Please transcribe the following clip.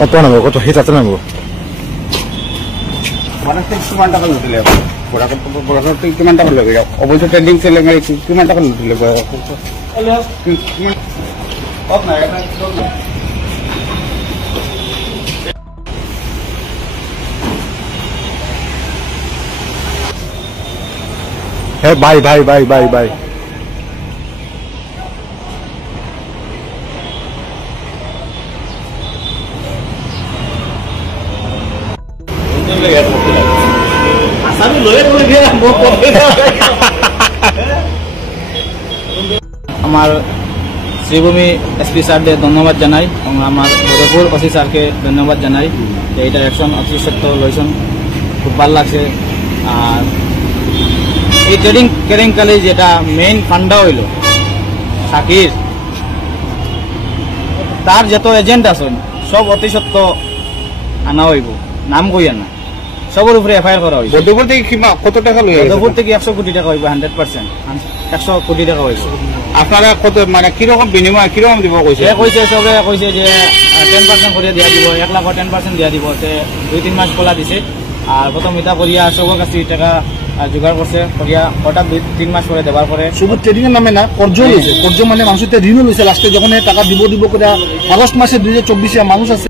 কত নেব কত সেই তাতে নেব মানে কিমান টাকা লুটিলে কিমান টাকা লগে অবৈধ ট্রেডিং চলে কিমান টাকা লুটিলে হে bye bye bye bye bye আমার শ্রীভূমি এসপি স্যারকে ধন্যবাদ জানাই এবং আমার উদয়পুর ওসি স্যারকে ধন্যবাদ জানাই যে এইটার অ্যাকশন অতি সত্য লইছেন খুব ভালো লাগছে। আর এই ট্রেডিং কেলেঙ্কারি যেটা মেইন ফান্ডা হইল শাকির তার যত এজেন্ট আছেন সব অতি সত্য আনা হইব নাম কইয়া না সবর উপরে এফআইআর করা হয়েছে। বদপুর থেকে কত টাকা লই বদপুর থেকে 100 কোটি টাকা হইব 100% 100 কোটি টাকা হয়েছে। আপনারা কত মানে কিরকম বিনিময় কিরকম দিব কইছে কইছে সবে কইছে যে 10% করে দিয়া দিব 1 লাখ 10% দিয়া দিব সে 2-3 মাস খোলা দিছে। আর প্রথম ইটা করিয়া সব কাছে টাকা জোগাড় করছে করিয়া হঠাৎ 2-3 মাস পরে দেবার পরে শুধু ট্রেডিং এর নামে না কর্জ লইছে কর্জ মানে মানুষের ঋণ লইছে লাস্টে যখন টাকা দিব করে আগস্ট মাসে 2024 মানুষ আছে